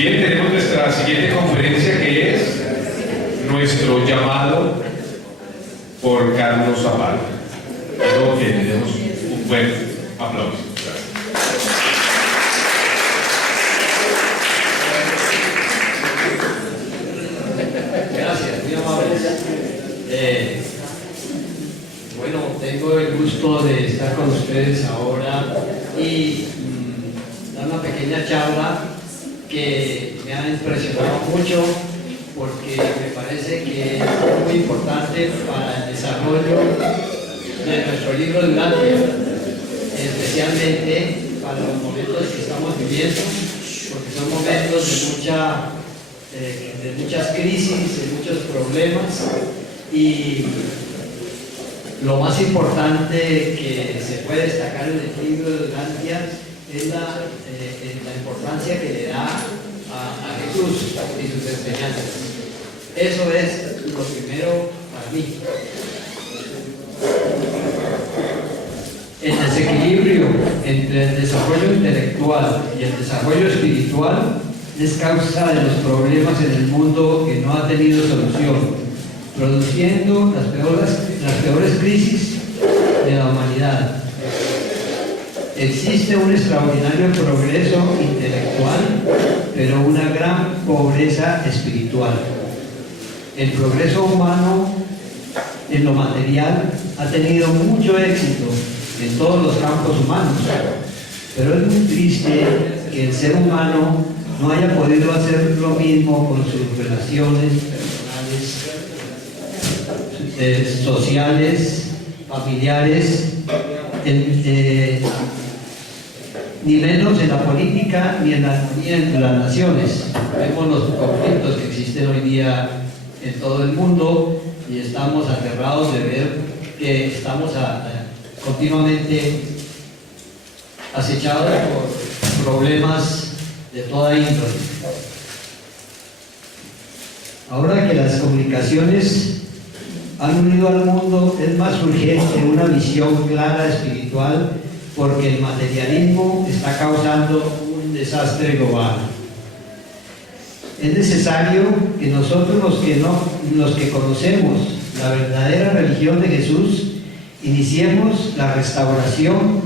Bien, tenemos nuestra siguiente conferencia, que es nuestro llamado por Carlos Zapata. Espero que le demos un buen aplauso. Gracias, muy amables. Bueno, tengo el gusto de estar con ustedes ahora y dar una pequeña charla que me ha impresionado mucho porque me parece que es muy importante para el desarrollo de nuestro libro de Urantia, especialmente para los momentos que estamos viviendo, porque son momentos de muchas crisis, de muchos problemas, y lo más importante que se puede destacar en el libro de Urantia es la importancia que le da a Jesús y sus enseñanzas. Eso es lo primero para mí. El desequilibrio entre el desarrollo intelectual y el desarrollo espiritual es causa de los problemas en el mundo que no ha tenido solución, produciendo las peores crisis de la humanidad. Existe un extraordinario progreso intelectual, pero una gran pobreza espiritual. El progreso humano en lo material ha tenido mucho éxito en todos los campos humanos, pero es muy triste que el ser humano no haya podido hacer lo mismo con sus relaciones personales, sociales, familiares, ni menos en la política ni en las naciones. Vemos los conflictos que existen hoy día en todo el mundo y estamos aterrados de ver que estamos continuamente acechados por problemas de toda índole. Ahora que las comunicaciones han unido al mundo, es más urgente una visión clara espiritual, porque el materialismo está causando un desastre global. Es necesario que nosotros, los que conocemos la verdadera religión de Jesús, iniciemos la restauración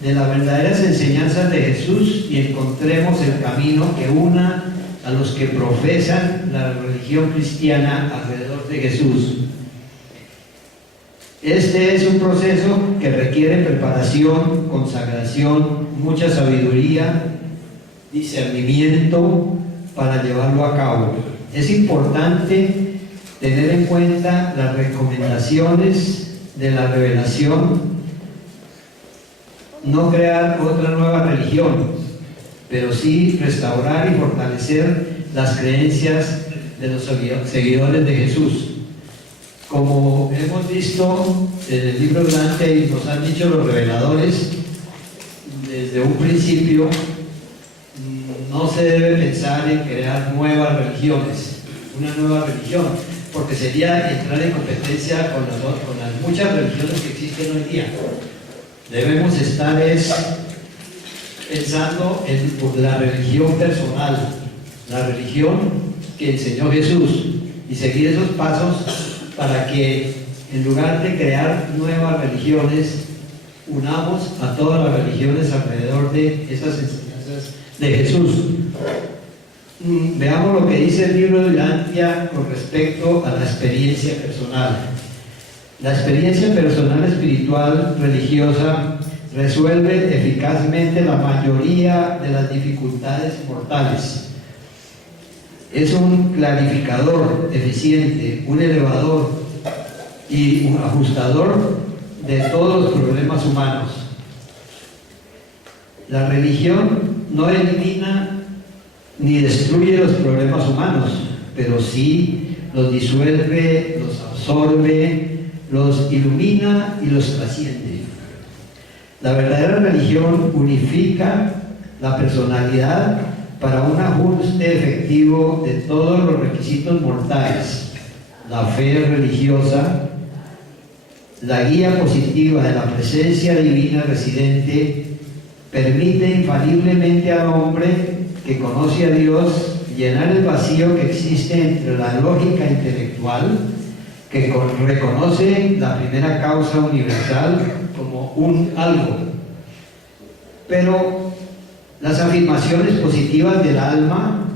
de las verdaderas enseñanzas de Jesús y encontremos el camino que una a los que profesan la religión cristiana alrededor de Jesús. Este es un proceso que requiere preparación, consagración, mucha sabiduría, discernimiento para llevarlo a cabo. Es importante tener en cuenta las recomendaciones de la revelación, no crear otra nueva religión, pero sí restaurar y fortalecer las creencias de los seguidores de Jesús. Como hemos visto en el libro de Urantia y nos han dicho los reveladores, desde un principio no se debe pensar en crear nuevas religiones, una nueva religión, porque sería entrar en competencia con las muchas religiones que existen hoy día. Debemos estar pensando en la religión personal, la religión que enseñó Jesús, y seguir esos pasos para que en lugar de crear nuevas religiones, unamos a todas las religiones alrededor de esas enseñanzas de Jesús. Veamos lo que dice el libro de Urantia con respecto a la experiencia personal. La experiencia personal espiritual religiosa resuelve eficazmente la mayoría de las dificultades mortales. Es un clarificador eficiente, un elevador y un ajustador de todos los problemas humanos. La religión no elimina ni destruye los problemas humanos, pero sí los disuelve, los absorbe, los ilumina y los trasciende. La verdadera religión unifica la personalidad para un ajuste efectivo de todos los requisitos mortales: la fe religiosa, la guía positiva de la presencia divina residente, permite infaliblemente al hombre que conoce a Dios, llenar el vacío que existe entre la lógica intelectual, que reconoce la primera causa universal como un algo. Pero las afirmaciones positivas del alma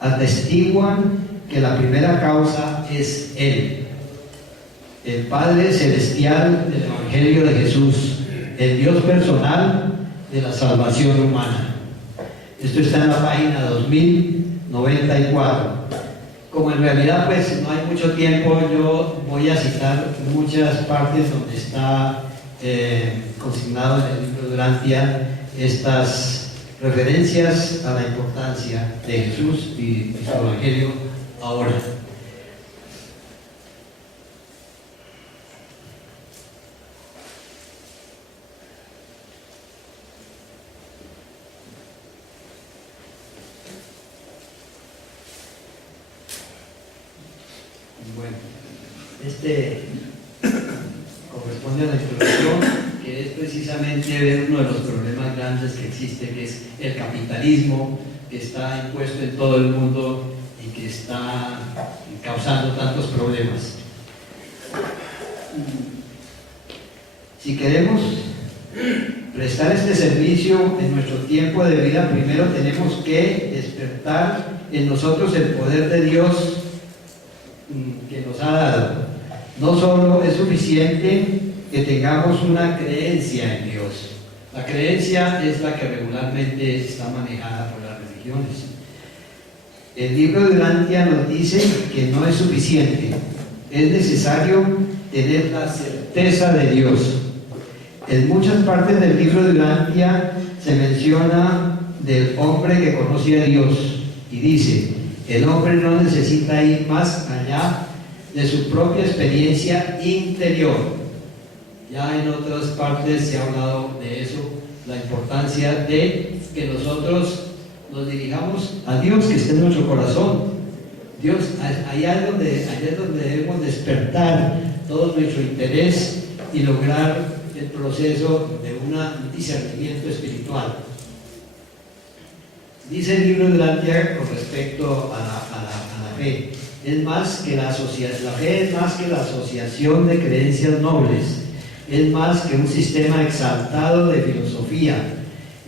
atestiguan que la primera causa es Él, el Padre Celestial del Evangelio de Jesús, el Dios personal de la salvación humana. Esto está en la página 2094. Como en realidad pues no hay mucho tiempo, yo voy a citar muchas partes donde está consignado en el libro de Durantia estas referencias a la importancia de Jesús y su Evangelio ahora. Bueno, este corresponde a la introducción, que es precisamente ver uno de los problemas grandes que existe, que es el capitalismo, que está impuesto en todo el mundo y que está causando tantos problemas. Si queremos prestar este servicio en nuestro tiempo de vida, primero tenemos que despertar en nosotros el poder de Dios que nos ha dado. No solo es suficiente que tengamos una creencia en Dios. La creencia es la que regularmente está manejada por las religiones. El libro de Durantia nos dice que no es suficiente. Es necesario tener la certeza de Dios. En muchas partes del libro de Durantia se menciona del hombre que conoce a Dios y dice: el hombre no necesita ir más allá de su propia experiencia interior. Ya en otras partes se ha hablado de eso, la importancia de que nosotros nos dirijamos a Dios que está en nuestro corazón. Dios, allá es donde debemos despertar todo nuestro interés y lograr el proceso de un discernimiento espiritual. Dice el libro de Durantia con respecto a la fe: es más que la fe es más que la asociación de creencias nobles, es más que un sistema exaltado de filosofía,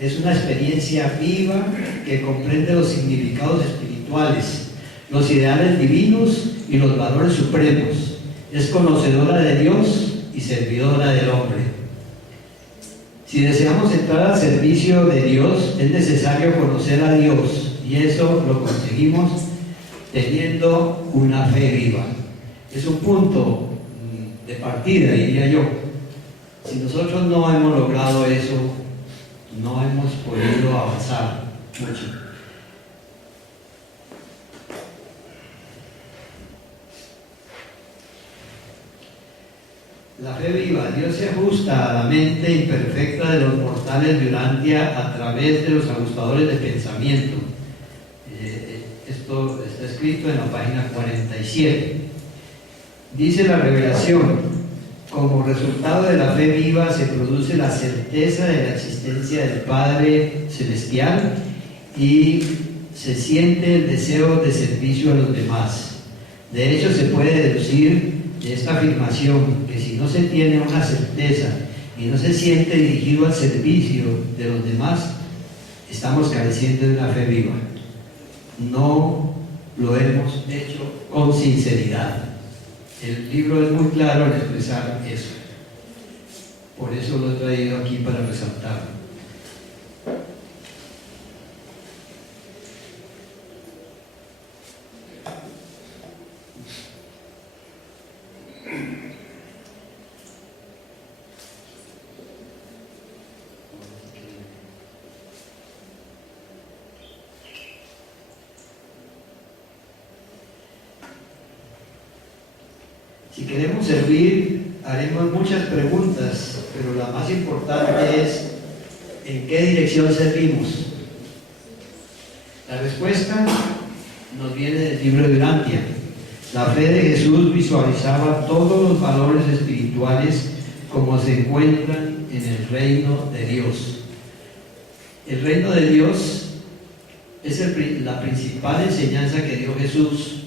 es una experiencia viva que comprende los significados espirituales, los ideales divinos y los valores supremos, es conocedora de Dios y servidora del hombre. Si deseamos entrar al servicio de Dios, es necesario conocer a Dios, y eso lo conseguimos teniendo una fe viva. Es un punto de partida, diría yo. Si nosotros no hemos logrado eso, no hemos podido avanzar mucho. La fe viva. Dios se ajusta a la mente imperfecta de los mortales de Durantia a través de los ajustadores de pensamiento. Esto está escrito en la página 47. Dice la revelación: como resultado de la fe viva se produce la certeza de la existencia del Padre Celestial y se siente el deseo de servicio a los demás. De hecho, se puede deducir de esta afirmación que si no se tiene una certeza y no se siente dirigido al servicio de los demás, estamos careciendo de una fe viva. No lo hemos hecho con sinceridad. El libro es muy claro en expresar eso. Por eso lo he traído aquí para resaltarlo. Si queremos servir, haremos muchas preguntas, pero la más importante es: ¿en qué dirección servimos? La respuesta nos viene del libro de Durantia. La fe de Jesús visualizaba todos los valores espirituales como se encuentran en el reino de Dios. El reino de Dios es la principal enseñanza que dio Jesús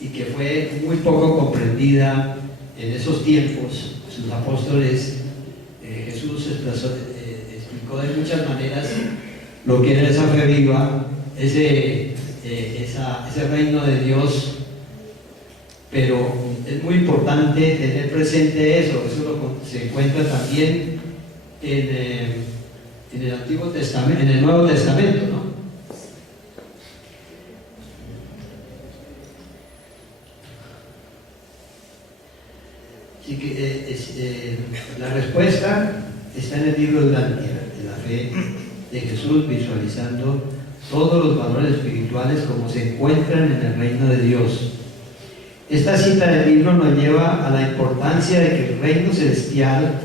y que fue muy poco comprendida en esos tiempos. Sus apóstoles, Jesús explicó de muchas maneras lo que era esa fe viva, ese reino de Dios, pero es muy importante tener presente eso se encuentra también en el Antiguo Testamento, en el Nuevo Testamento, ¿no? Así que la respuesta está en el libro de Urantia, de la fe de Jesús, visualizando todos los valores espirituales como se encuentran en el reino de Dios. Esta cita del libro nos lleva a la importancia de que el reino celestial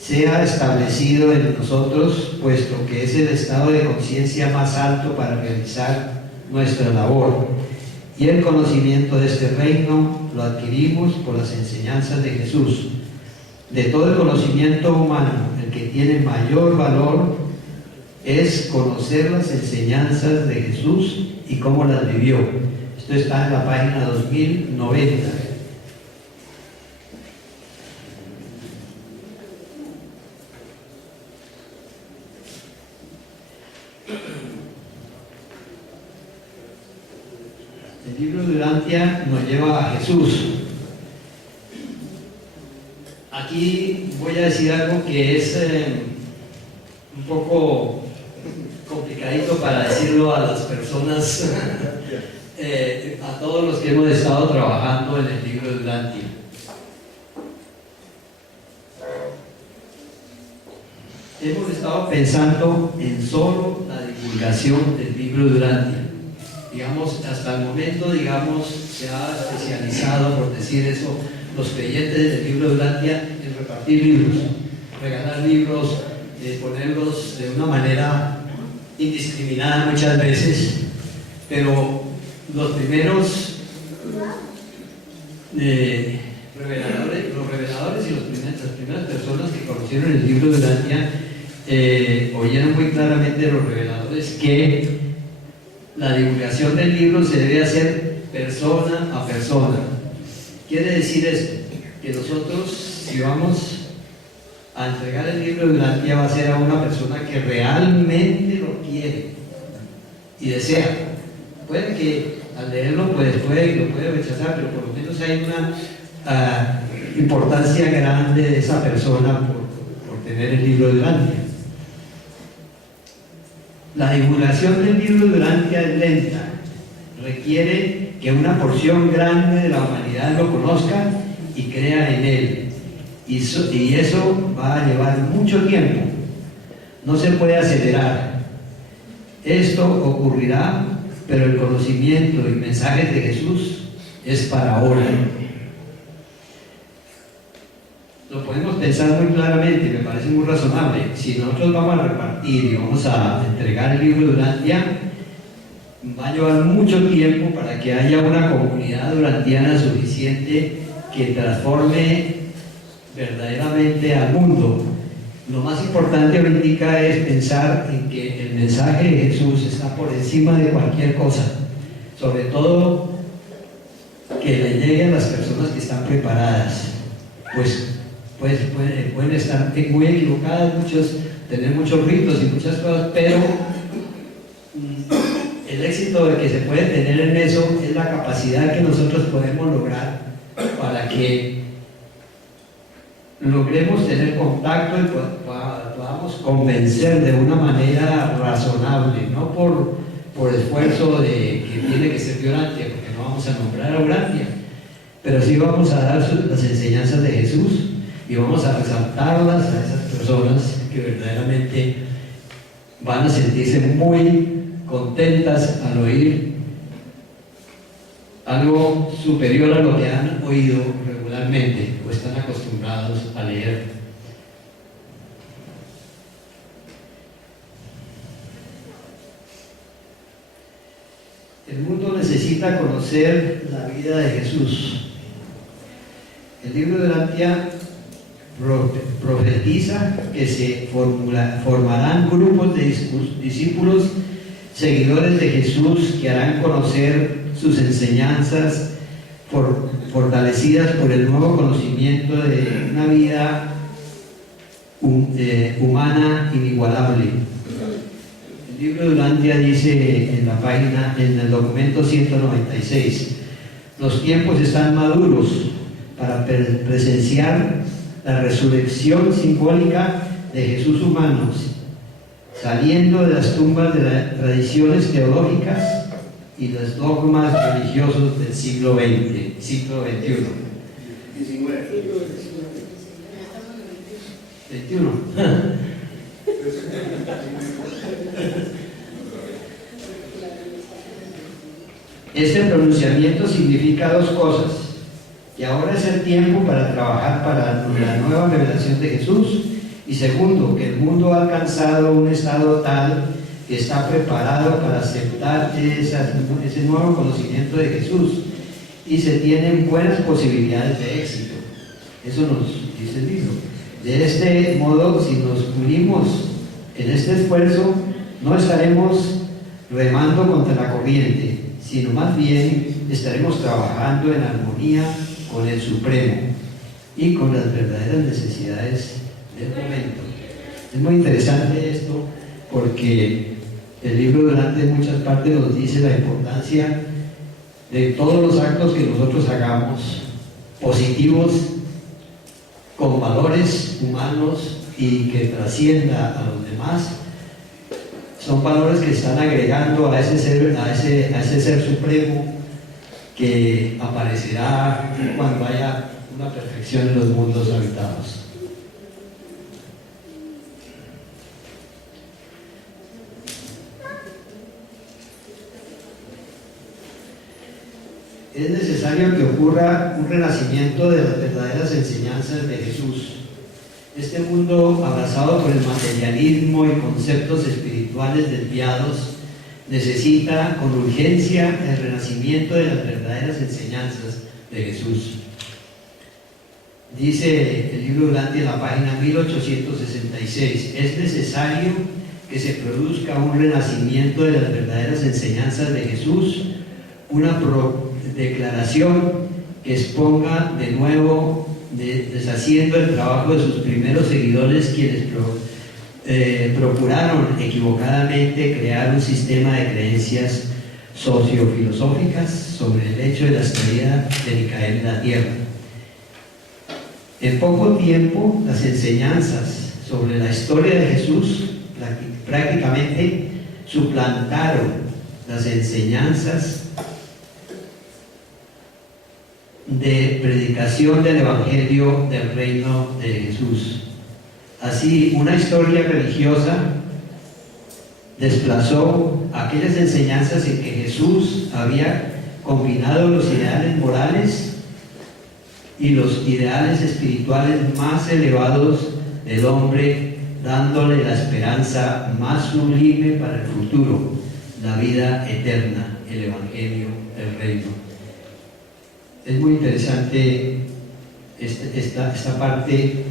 sea establecido en nosotros, puesto que es el estado de conciencia más alto para realizar nuestra labor. Y el conocimiento de este reino lo adquirimos por las enseñanzas de Jesús. De todo el conocimiento humano, el que tiene mayor valor es conocer las enseñanzas de Jesús y cómo las vivió. Esto está en la página 2090. El libro de Urantia nos lleva a Jesús. Aquí voy a decir algo que es un poco complicadito para decirlo a las personas, a todos los que hemos estado trabajando en el libro de Urantia. Hemos estado pensando en solo la divulgación del libro de Urantia. Digamos, hasta el momento, digamos, se ha especializado, por decir eso, los creyentes del libro de Urantia en repartir libros, regalar libros, ponerlos de una manera indiscriminada muchas veces, pero los primeros reveladores y las primeras personas que conocieron el libro de Urantia oyeron muy claramente de los reveladores que la divulgación del libro se debe hacer persona a persona. Quiere decir esto, que nosotros, si vamos a entregar el libro de Urantia, va a ser a una persona que realmente lo quiere y desea. Puede que al leerlo pues lo puede rechazar, pero por lo menos hay una importancia grande de esa persona por tener el libro de Urantia. La divulgación del libro de Urantia es lenta, requiere que una porción grande de la humanidad lo conozca y crea en él, y eso va a llevar mucho tiempo, no se puede acelerar. Esto ocurrirá, pero el conocimiento y mensajes de Jesús es para ahora. Lo podemos pensar muy claramente y me parece muy razonable. Si nosotros vamos a repartir y vamos a entregar el libro de Urantia, va a llevar mucho tiempo para que haya una comunidad urantiana suficiente que transforme verdaderamente al mundo. Lo más importante ahorita es pensar en que el mensaje de Jesús está por encima de cualquier cosa, sobre todo que le llegue a las personas que están preparadas, pues pueden estar muy equivocadas, tener muchos ritos y muchas cosas, pero el éxito de que se puede tener en eso es la capacidad que nosotros podemos lograr para que logremos tener contacto y podamos convencer de una manera razonable, no por esfuerzo de que tiene que ser de Urantia, porque no vamos a nombrar a Urantia, pero sí vamos a dar las enseñanzas de Jesús y vamos a resaltarlas a esas personas que verdaderamente van a sentirse muy contentas al oír algo superior a lo que han oído regularmente o están acostumbrados a leer. El mundo necesita conocer la vida de Jesús. El libro de Urantia profetiza que se formarán grupos de discípulos seguidores de Jesús que harán conocer sus enseñanzas fortalecidas por el nuevo conocimiento de una vida humana inigualable. El libro de Urantia dice en la página, en el documento 196, los tiempos están maduros para presenciar la resurrección simbólica de Jesús humanos, saliendo de las tumbas de las tradiciones teológicas y los dogmas religiosos del siglo XXI. 21. Este pronunciamiento significa dos cosas: que ahora es el tiempo para trabajar para la nueva revelación de Jesús, y segundo, que el mundo ha alcanzado un estado tal que está preparado para aceptar ese nuevo conocimiento de Jesús y se tienen buenas posibilidades de éxito. Eso nos dice el libro. De este modo, si nos unimos en este esfuerzo, no estaremos remando contra la corriente, sino más bien estaremos trabajando en armonía con el Supremo y con las verdaderas necesidades del momento. Es muy interesante esto porque el libro durante muchas partes nos dice la importancia de todos los actos que nosotros hagamos, positivos, con valores humanos y que trascienda a los demás. Son valores que están agregando a ese ser supremo que aparecerá cuando haya una perfección en los mundos habitados. Es necesario que ocurra un renacimiento de las verdaderas enseñanzas de Jesús. Este mundo abrazado por el materialismo y conceptos espirituales desviados necesita con urgencia el renacimiento de las verdaderas enseñanzas de Jesús. Dice el libro Durante en la página 1866, es necesario que se produzca un renacimiento de las verdaderas enseñanzas de Jesús, una declaración que exponga de nuevo, deshaciendo el trabajo de sus primeros seguidores, quienes procuraron equivocadamente crear un sistema de creencias sociofilosóficas sobre el hecho de la estabilidad de caer en la tierra. En poco tiempo, las enseñanzas sobre la historia de Jesús prácticamente suplantaron las enseñanzas de predicación del Evangelio del Reino de Jesús. Así, una historia religiosa desplazó aquellas enseñanzas en que Jesús había combinado los ideales morales y los ideales espirituales más elevados del hombre, dándole la esperanza más sublime para el futuro, la vida eterna, el Evangelio del Reino. Es muy interesante esta parte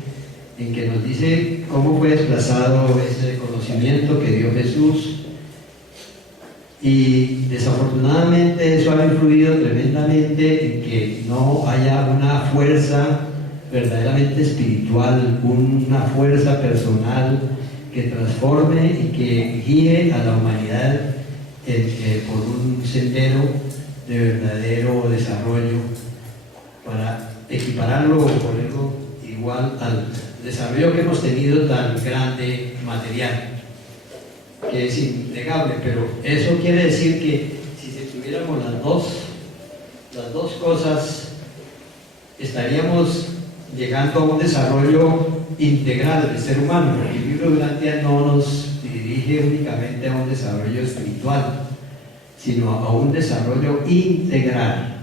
en que nos dice cómo fue desplazado ese conocimiento que dio Jesús, y desafortunadamente eso ha influido tremendamente en que no haya una fuerza verdaderamente espiritual, una fuerza personal que transforme y que guíe a la humanidad por un sendero de verdadero desarrollo, para equipararlo o ponerlo igual al desarrollo que hemos tenido tan grande material, que es innegable. Pero eso quiere decir que si se tuviéramos las dos cosas, estaríamos llegando a un desarrollo integral del ser humano, porque el libro de Urantia no nos dirige únicamente a un desarrollo espiritual, sino a un desarrollo integral.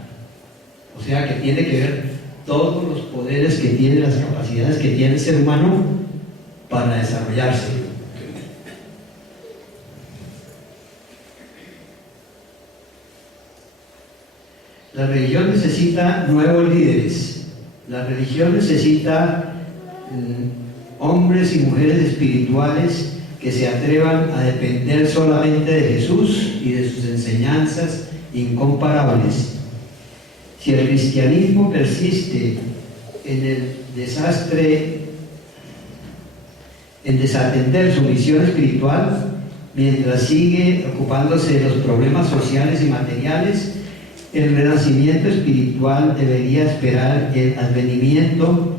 O sea, que tiene que ver todos los poderes que tiene, las capacidades que tiene el ser humano para desarrollarse. La religión necesita nuevos líderes. La religión necesita hombres y mujeres espirituales que se atrevan a depender solamente de Jesús y de sus enseñanzas incomparables. Si el cristianismo persiste en el desastre, en desatender su misión espiritual, mientras sigue ocupándose de los problemas sociales y materiales, el renacimiento espiritual debería esperar el advenimiento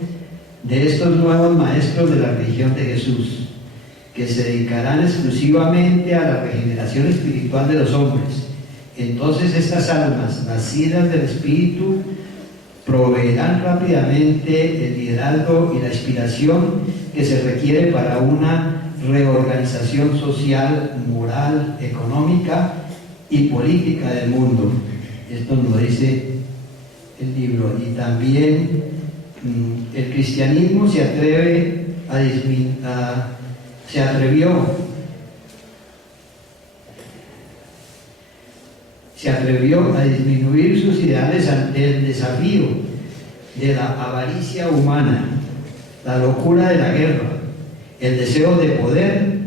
de estos nuevos maestros de la religión de Jesús, que se dedicarán exclusivamente a la regeneración espiritual de los hombres. Entonces estas almas nacidas del Espíritu proveerán rápidamente el liderazgo y la inspiración que se requiere para una reorganización social, moral, económica y política del mundo. Esto nos lo dice el libro. Y también el cristianismo se atrevió a disminuir sus ideales ante el desafío de la avaricia humana, la locura de la guerra, el deseo de poder,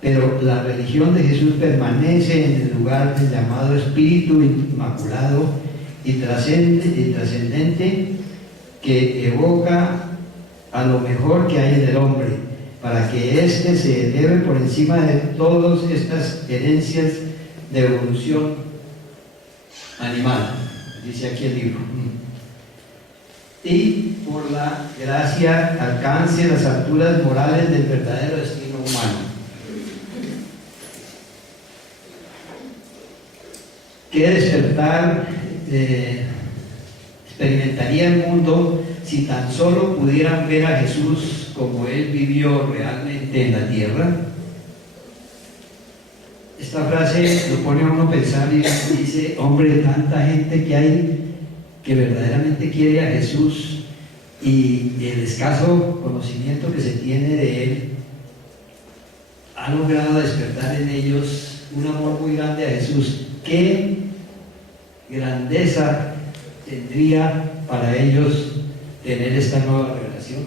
pero la religión de Jesús permanece en el lugar del llamado Espíritu Inmaculado y trascendente que evoca a lo mejor que hay en el hombre, para que éste se eleve por encima de todas estas herencias de evolución animal, dice aquí el libro, y por la gracia alcance las alturas morales del verdadero destino humano. ¿Qué despertar experimentaría el mundo si tan solo pudieran ver a Jesús como Él vivió realmente en la tierra? Esta frase lo pone a uno a pensar y dice, hombre, tanta gente que hay que verdaderamente quiere a Jesús y el escaso conocimiento que se tiene de Él ha logrado despertar en ellos un amor muy grande a Jesús. ¿Qué grandeza tendría para ellos tener esta nueva revelación?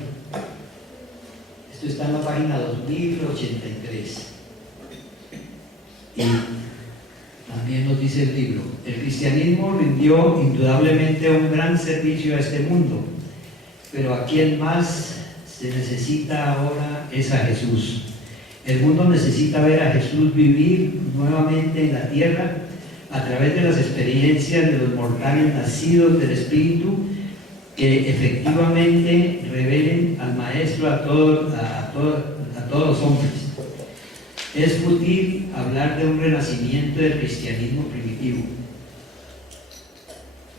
Esto está en la página 2083. Y también nos dice el libro, el cristianismo rindió indudablemente un gran servicio a este mundo, pero a quien más se necesita ahora es a Jesús. El mundo necesita ver a Jesús vivir nuevamente en la tierra a través de las experiencias de los mortales nacidos del Espíritu, que efectivamente revelen al Maestro a todos los hombres. Es fútil hablar de un renacimiento del cristianismo primitivo.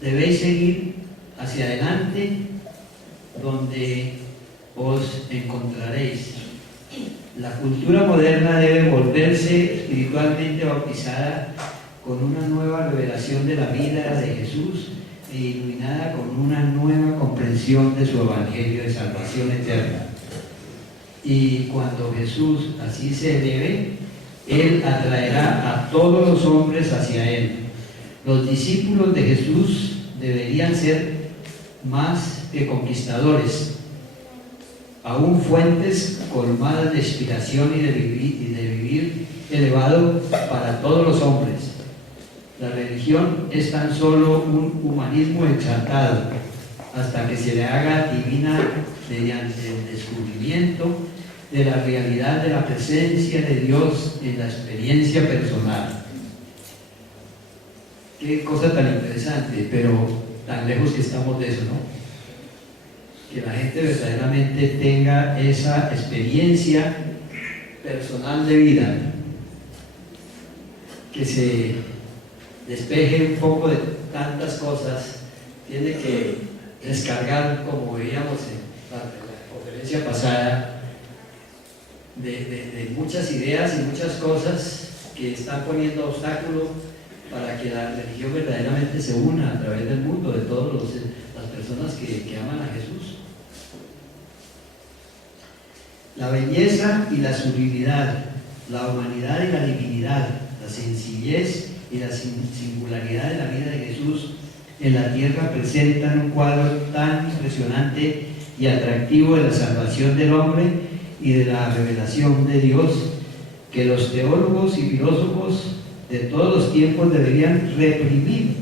Debéis seguir hacia adelante donde os encontraréis. La cultura moderna debe volverse espiritualmente bautizada con una nueva revelación de la vida de Jesús e iluminada con una nueva comprensión de su evangelio de salvación eterna. Y cuando Jesús así se eleve, Él atraerá a todos los hombres hacia Él. Los discípulos de Jesús deberían ser más que conquistadores, aún fuentes colmadas de inspiración y de vivir elevado para todos los hombres. La religión es tan solo un humanismo exaltado, hasta que se le haga divina mediante el descubrimiento de la realidad de la presencia de Dios en la experiencia personal. Qué cosa tan interesante, pero tan lejos que estamos de eso, ¿no? Que la gente verdaderamente tenga esa experiencia personal de vida, que se despeje un poco de tantas cosas, tiene que descargar, como veíamos en la conferencia pasada, de muchas ideas y muchas cosas que están poniendo obstáculos para que la religión verdaderamente se una a través del mundo, de todas las personas que aman a Jesús. La belleza y la sublimidad, la humanidad y la divinidad, la sencillez y la singularidad de la vida de Jesús en la tierra presentan un cuadro tan impresionante y atractivo de la salvación del hombre y de la revelación de Dios, que los teólogos y filósofos de todos los tiempos deberían reprimir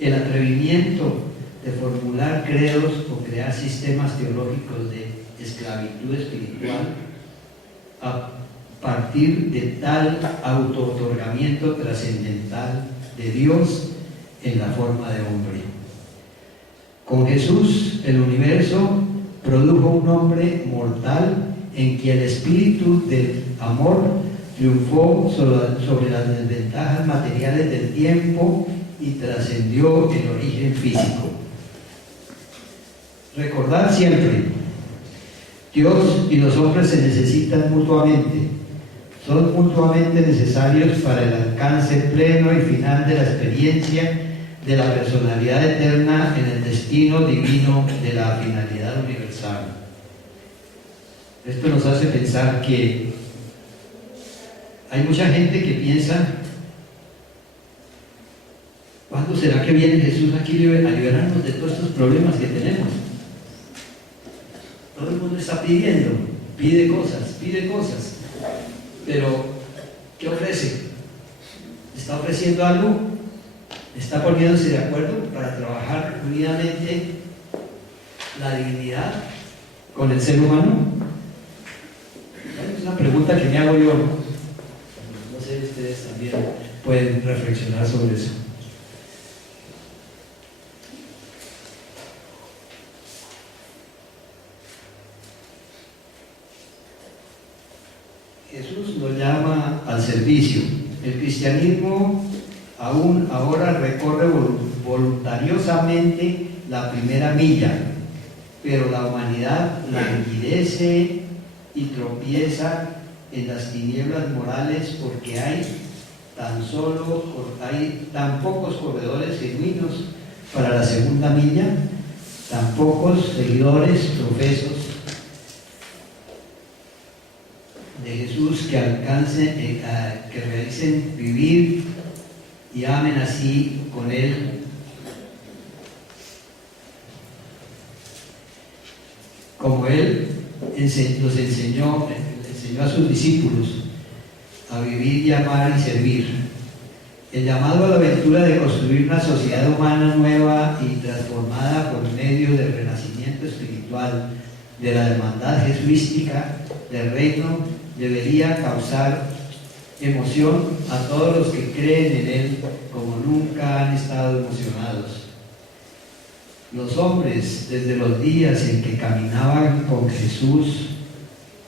el atrevimiento de formular credos o crear sistemas teológicos de esclavitud espiritual a partir de tal auto-otorgamiento trascendental de Dios en la forma de hombre. Con Jesús, el universo produjo un hombre mortal en quien el espíritu del amor triunfó sobre las desventajas materiales del tiempo y trascendió el origen físico. Recordad siempre, Dios y los hombres se necesitan mutuamente, son mutuamente necesarios para el alcance pleno y final de la experiencia de la personalidad eterna en el destino divino de la finalidad universal. Esto nos hace pensar que hay mucha gente que piensa: ¿cuándo será que viene Jesús aquí a liberarnos de todos estos problemas que tenemos? Todo el mundo está pidiendo, pide cosas, pero ¿qué ofrece? ¿Está ofreciendo algo? ¿Está poniéndose de acuerdo para trabajar unidamente la divinidad con el ser humano? Es una pregunta que me hago yo. No sé si ustedes también pueden reflexionar sobre eso. Jesús nos llama al servicio. El cristianismo aún ahora recorre voluntariosamente la primera milla, pero la humanidad languidece y tropieza en las tinieblas morales porque hay tan pocos corredores genuinos para la segunda milla, tan pocos seguidores profesos de Jesús que alcancen, que realicen vivir y amen así con Él. Como Él los enseñó a sus discípulos a vivir y amar y servir. El llamado a la aventura de construir una sociedad humana nueva y transformada por medio del renacimiento espiritual de la hermandad jesuística del reino debería causar emoción a todos los que creen en Él como nunca han estado emocionados. Los hombres, desde los días en que caminaban con Jesús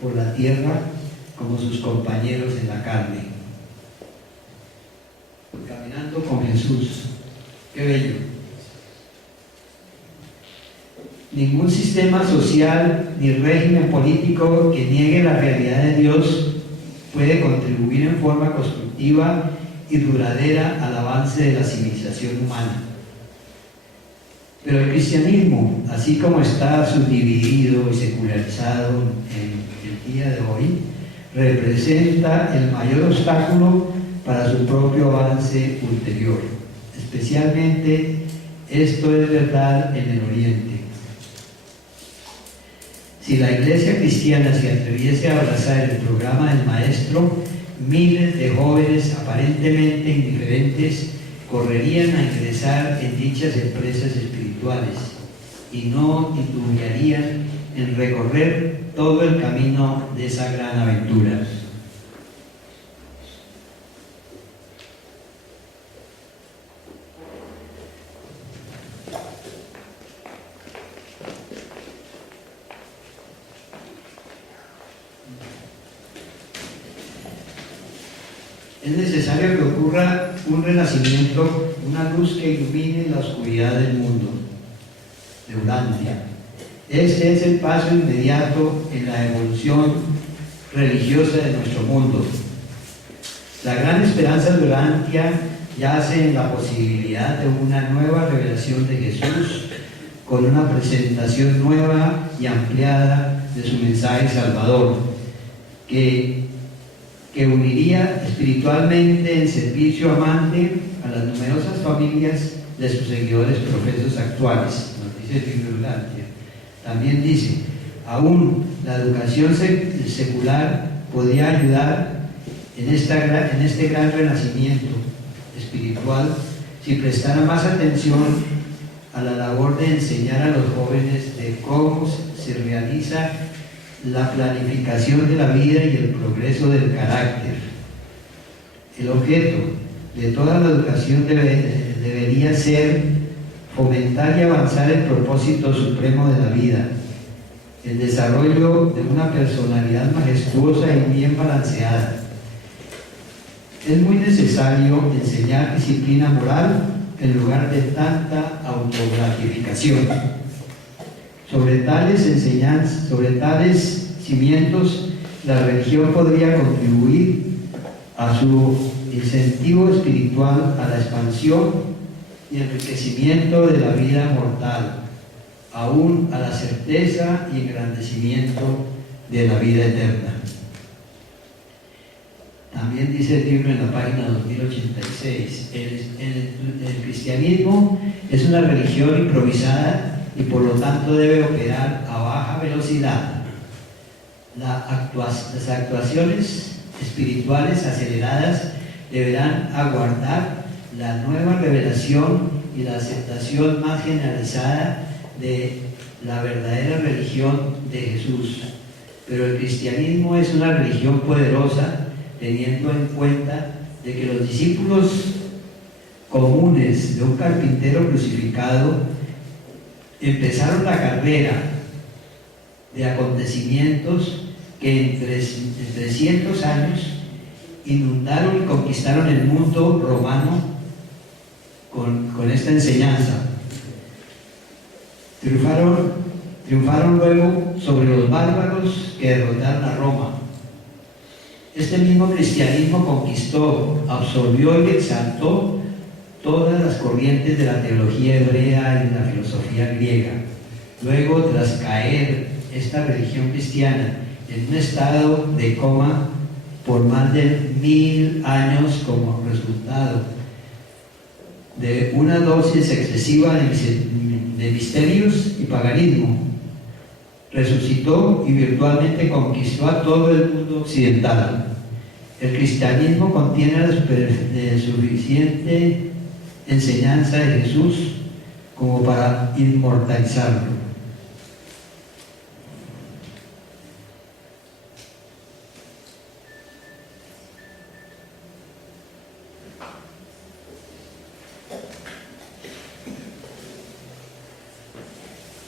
por la tierra, como sus compañeros en la carne. Caminando con Jesús. ¡Qué bello! Ningún sistema social ni régimen político que niegue la realidad de Dios puede contribuir en forma constructiva y duradera al avance de la civilización humana. Pero el cristianismo, así como está subdividido y secularizado en el día de hoy, representa el mayor obstáculo para su propio avance ulterior. Especialmente esto es verdad en el Oriente. Si la Iglesia cristiana se atreviese a abrazar el programa del Maestro, miles de jóvenes aparentemente indiferentes correrían a ingresar en dichas empresas espirituales y no titubearían en recorrer todo el camino de esa gran aventura. Es necesario que ocurra un renacimiento, una luz que ilumine la oscuridad del mundo, de Urantia. Este es el paso inmediato en la evolución religiosa de nuestro mundo. La gran esperanza de Urantia yace en la posibilidad de una nueva revelación de Jesús, con una presentación nueva y ampliada de su mensaje salvador, que uniría espiritualmente en servicio amante a las numerosas familias de sus seguidores profesos actuales. Nos dice el libro Urantia. También dice, aún la educación secular podría ayudar en este gran renacimiento espiritual si prestara más atención a la labor de enseñar a los jóvenes de cómo se realiza la planificación de la vida y el progreso del carácter. El objeto de toda la educación debería ser fomentar y avanzar el propósito supremo de la vida, el desarrollo de una personalidad majestuosa y bien balanceada. Es muy necesario enseñar disciplina moral en lugar de tanta autogratificación. Sobre tales enseñanzas, sobre tales cimientos, la religión podría contribuir a su incentivo espiritual, a la expansión y enriquecimiento de la vida mortal, aún a la certeza y engrandecimiento de la vida eterna. También dice el libro en la página 2086, el cristianismo es una religión improvisada y por lo tanto debe operar a baja velocidad. Las actuaciones espirituales aceleradas deberán aguardar la nueva revelación y la aceptación más generalizada de la verdadera religión de Jesús. Pero el cristianismo es una religión poderosa, teniendo en cuenta de que los discípulos comunes de un carpintero crucificado empezaron la carrera de acontecimientos que en 300 años inundaron y conquistaron el mundo romano con esta enseñanza. Triunfaron luego sobre los bárbaros que derrotaron a Roma. Este mismo cristianismo conquistó, absorbió y exaltó todas las corrientes de la teología hebrea y de la filosofía griega. Luego, tras caer esta religión cristiana en un estado de coma por más de 1000 años como resultado de una dosis excesiva de misterios y paganismo, resucitó y virtualmente conquistó a todo el mundo occidental. El cristianismo contiene la suficiente enseñanza de Jesús como para inmortalizarlo.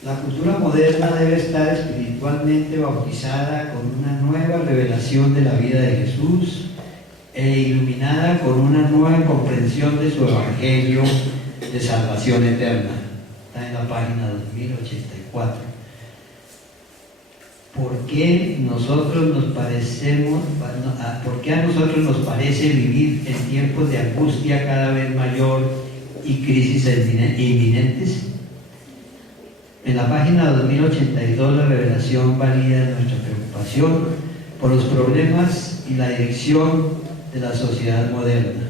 La cultura moderna debe estar espiritualmente bautizada con una nueva revelación de la vida de Jesús e iluminada con una nueva comprensión de su evangelio de salvación eterna. Está en la página 2084. ¿Por qué a nosotros nos parece vivir en tiempos de angustia cada vez mayor y crisis inminentes? En la página 2082 la revelación valida nuestra preocupación por los problemas y la dirección de la sociedad moderna.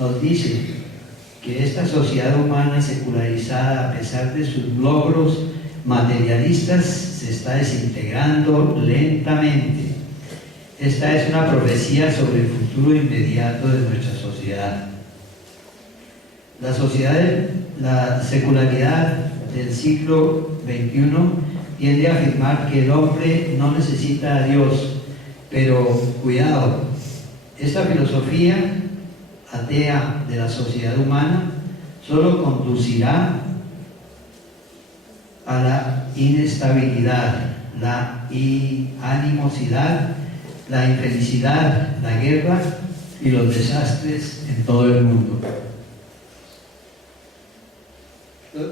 Nos dice que esta sociedad humana secularizada, a pesar de sus logros materialistas, se está desintegrando lentamente. Esta es una profecía sobre el futuro inmediato de nuestra sociedad. La secularidad del siglo XXI tiende a afirmar que el hombre no necesita a Dios, pero cuidado, esta filosofía atea de la sociedad humana solo conducirá a la inestabilidad, la animosidad, la infelicidad, la guerra y los desastres en todo el mundo.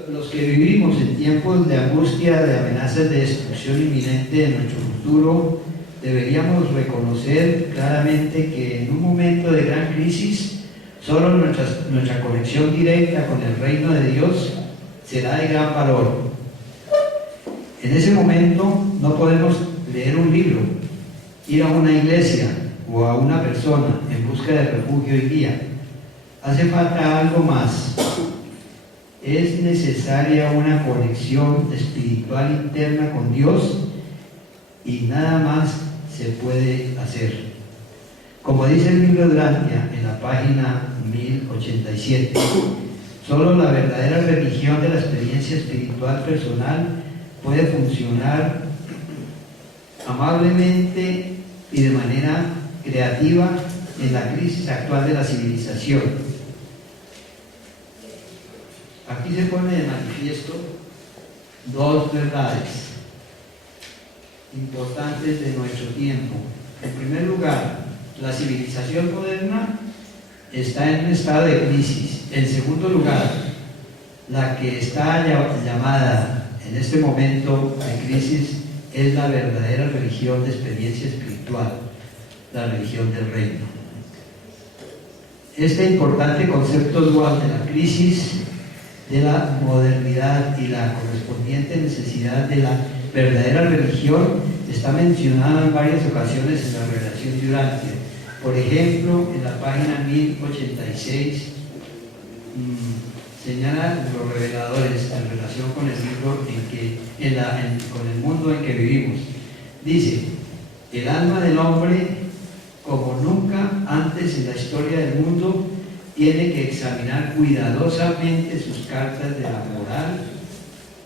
Los que vivimos en tiempos de angustia, de amenazas de destrucción inminente de nuestro futuro, deberíamos reconocer claramente que en un momento de gran crisis, solo nuestra conexión directa con el reino de Dios será de gran valor. En ese momento no podemos leer un libro, ir a una iglesia o a una persona en busca de refugio y guía. Hace falta algo más. Es necesaria una conexión espiritual interna con Dios y nada más se puede hacer. Como dice el libro de Urantia en la página 1087, solo la verdadera religión de la experiencia espiritual personal puede funcionar amablemente y de manera creativa en la crisis actual de la civilización. Aquí se pone de manifiesto dos verdades importantes de nuestro tiempo. En primer lugar, la civilización moderna está en un estado de crisis. En segundo lugar, la que está llamada en este momento de crisis es la verdadera religión de experiencia espiritual, la religión del reino. Este importante concepto dual de la crisis de la modernidad y la correspondiente necesidad de la verdadera religión está mencionado en varias ocasiones en la revelación de Urantia. Por ejemplo, en la página 1086 señala los reveladores en relación con el libro con el mundo en que vivimos. Dice: el alma del hombre, como nunca antes en la historia del mundo, tiene que examinar cuidadosamente sus cartas de la moral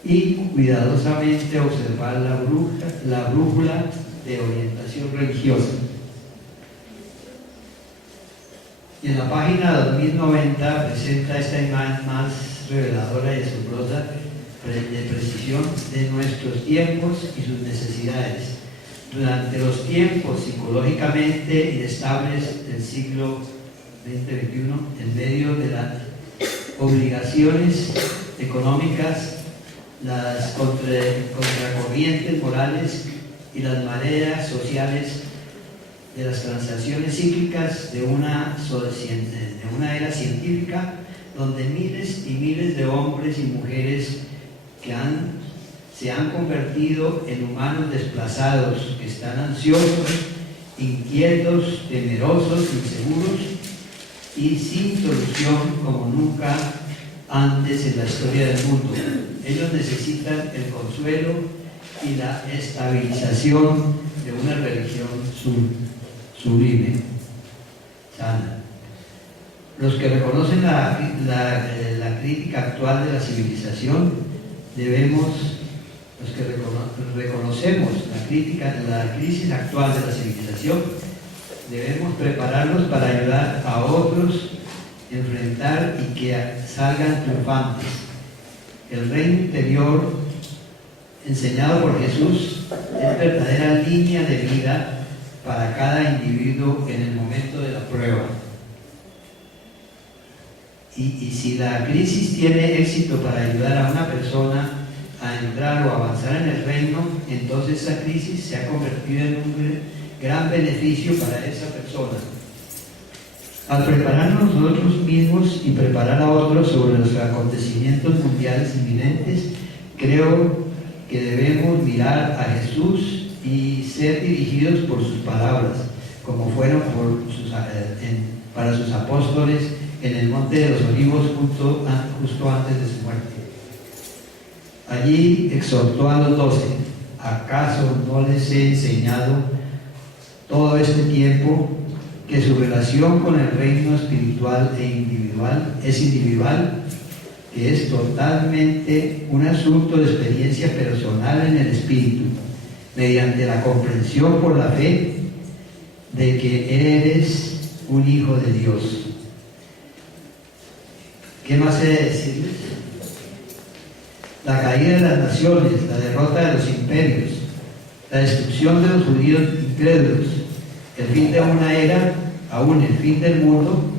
y cuidadosamente observar la brújula de orientación religiosa. Y en la página 2090 presenta esta imagen más reveladora y asombrosa de precisión de nuestros tiempos y sus necesidades. Durante los tiempos psicológicamente inestables del siglo XX-XXI, en medio de las obligaciones económicas, las contracorrientes morales y las mareas sociales de las transacciones cíclicas de una era científica, donde miles y miles de hombres y mujeres se han convertido en humanos desplazados, que están ansiosos, inquietos, temerosos, inseguros y sin solución como nunca antes en la historia del mundo. Ellos necesitan el consuelo y la estabilización de una religión sublime, sana. Los que reconocen la crítica actual de la civilización, los que reconocemos la crisis actual de la civilización, debemos prepararnos para ayudar a otros a enfrentar y que salgan triunfantes. El reino interior enseñado por Jesús es verdadera línea de vida para cada individuo en el momento de la prueba. Y si la crisis tiene éxito para ayudar a una persona a entrar o avanzar en el reino, entonces esa crisis se ha convertido en un gran beneficio para esa persona. Al prepararnos nosotros mismos y preparar a otros sobre los acontecimientos mundiales inminentes, creo que debemos mirar a Jesús y ser dirigidos por sus palabras, como fueron para sus apóstoles en el Monte de los Olivos justo antes de su muerte. Allí exhortó a los 12: ¿acaso no les he enseñado todo este tiempo que su relación con el reino espiritual es individual, que es totalmente un asunto de experiencia personal en el espíritu, mediante la comprensión por la fe de que eres un hijo de Dios? ¿Qué más he de decirles? La caída de las naciones, la derrota de los imperios, la destrucción de los judíos incrédulos, el fin de una era, aún el fin del mundo.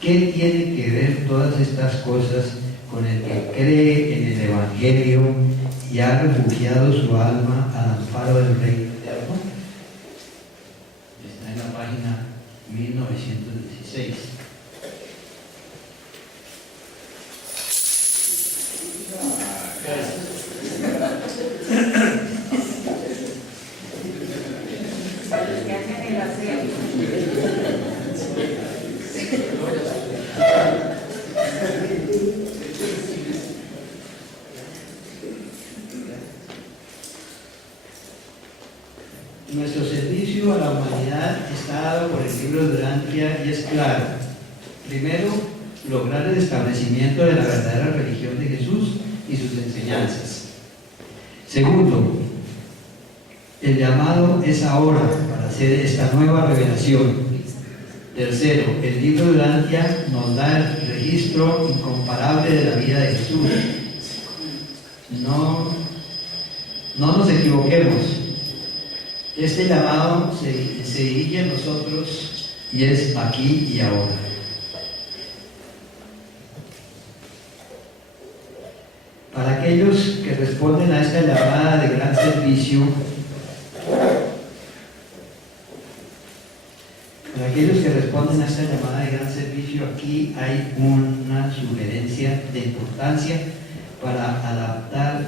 ¿Qué tiene que ver todas estas cosas con el que cree en el Evangelio y ha refugiado su alma al amparo del reino eterno? Está en la página 1916. Nuestro servicio a la humanidad está dado por el libro de Urantia y es claro. Primero, lograr el establecimiento de la verdadera religión de Jesús y sus enseñanzas. Segundo, el llamado es ahora para hacer esta nueva revelación. Tercero, el libro de Urantia nos da el registro incomparable de la vida de Jesús. No nos equivoquemos. Este llamado se dirige a nosotros y es aquí y ahora. Para aquellos que responden a esta llamada de gran servicio, aquí hay una sugerencia de importancia para adaptar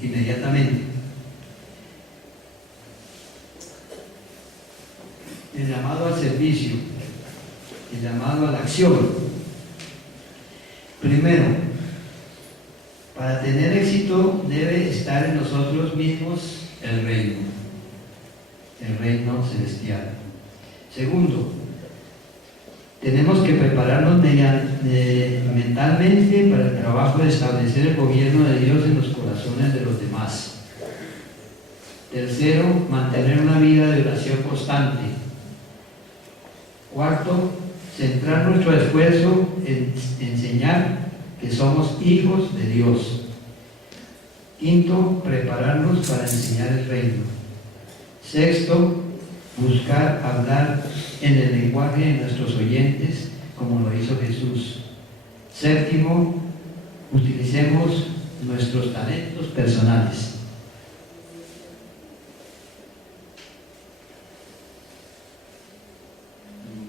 inmediatamente. El llamado al servicio, el llamado a la acción. Primero, para tener éxito debe estar en nosotros mismos el reino celestial. Segundo, tenemos que prepararnos mentalmente para el trabajo de establecer el gobierno de Dios en los corazones de los demás. Tercero, mantener una vida de oración constante. Cuarto, centrar nuestro esfuerzo en enseñar que somos hijos de Dios. Quinto, prepararnos para enseñar el reino. Sexto, buscar hablar en el lenguaje de nuestros oyentes como lo hizo Jesús. Séptimo, utilicemos nuestros talentos personales.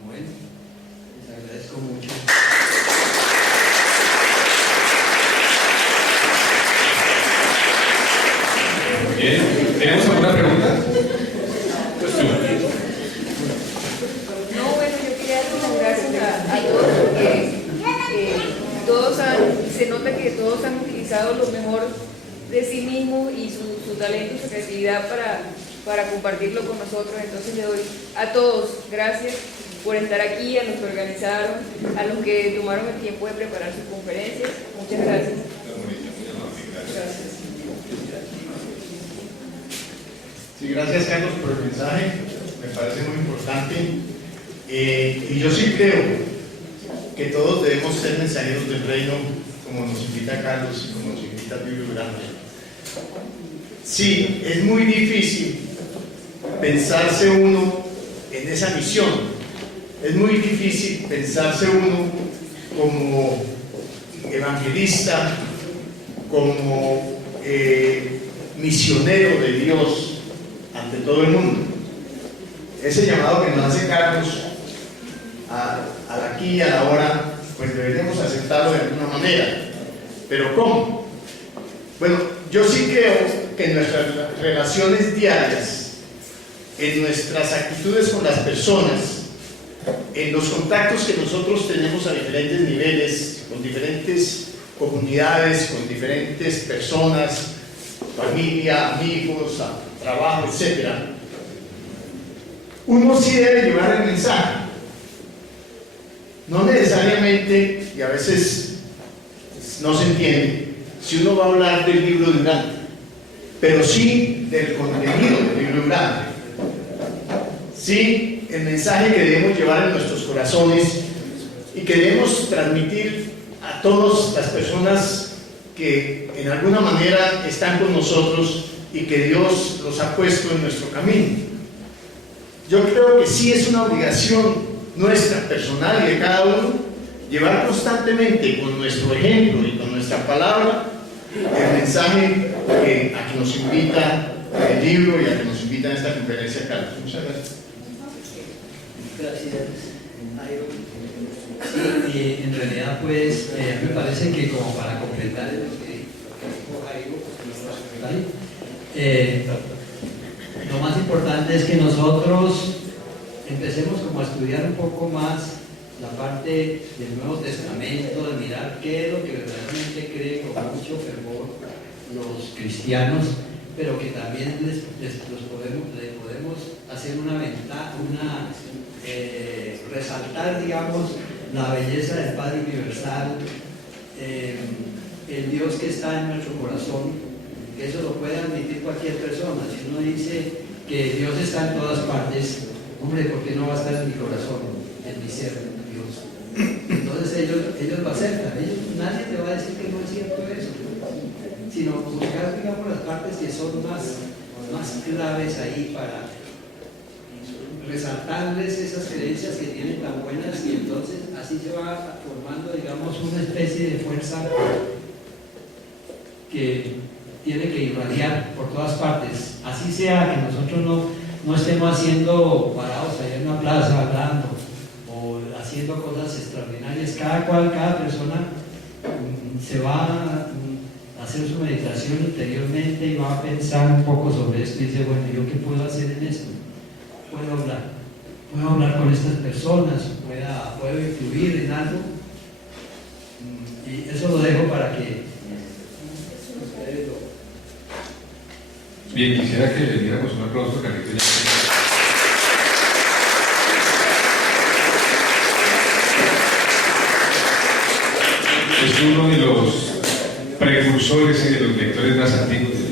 Bueno, les agradezco mucho. Bien, ¿tenemos alguna pregunta? Pues tú. No, bueno, yo quería dar las gracias a todos porque se nota que todos han utilizado lo mejor de sí mismos y su talento y su creatividad para compartirlo con nosotros. Entonces le doy a todos gracias por estar aquí, a los que organizaron, a los que tomaron el tiempo de preparar sus conferencias. Muchas gracias. Gracias. Sí, gracias Carlos por el mensaje, me parece muy importante. Y yo sí creo que todos debemos ser mensajeros del reino, como nos invita Carlos y como nos invita Pío Grande. Sí, es muy difícil pensarse uno en esa misión, es muy difícil pensarse uno como evangelista, como misionero de Dios ante todo el mundo. Ese llamado que nos hace Carlos al aquí y a la hora, pues deberíamos aceptarlo de alguna manera. ¿Pero cómo? Bueno, yo sí creo que en nuestras relaciones diarias, en nuestras actitudes con las personas, en los contactos que nosotros tenemos a diferentes niveles, con diferentes comunidades, con diferentes personas, familia, amigos, trabajo, etc., uno sí debe llevar el mensaje. No necesariamente, y a veces no se entiende, si uno va a hablar del libro de Urantia, pero sí del contenido del libro de Urantia. Sí, el mensaje que debemos llevar en nuestros corazones y que debemos transmitir a todas las personas que en alguna manera están con nosotros y que Dios los ha puesto en nuestro camino. Yo creo que sí es una obligación nuestra, personal y de cada uno, llevar constantemente con nuestro ejemplo y con nuestra palabra el mensaje a que nos invita el libro y a que nos invita en esta conferencia, Carlos. Muchas gracias. Gracias, Jairo. Sí, en realidad pues me parece que como para completar lo que dijo Jairo, lo más importante es que nosotros empecemos como a estudiar un poco más la parte del Nuevo Testamento, de mirar qué es lo que verdaderamente creen con mucho fervor los cristianos, pero que también le podemos hacer una ventaja, resaltar, digamos, la belleza del Padre Universal, el Dios que está en nuestro corazón, que eso lo puede admitir cualquier persona. Si uno dice que Dios está en todas partes, hombre, ¿por qué no va a estar en mi corazón, en mi ser, Dios? Entonces ellos lo aceptan, nadie te va a decir que no es cierto eso, sino buscar, digamos, las partes que son más claves ahí para resaltarles esas creencias que tienen tan buenas, y entonces así se va formando, digamos, una especie de fuerza que tiene que irradiar por todas partes, así sea que nosotros no estemos haciendo parados allá en una plaza hablando o haciendo cosas extraordinarias. Cada persona se va a hacer su meditación interiormente y va a pensar un poco sobre esto y dice, bueno, ¿yo qué puedo hacer en esto? Puedo hablar con estas personas, puedo influir en algo, y eso lo dejo para que ustedes lo... Bien, quisiera que le diéramos un aplauso a Carlito Yáñez. Es uno de los precursores y de los lectores más antiguos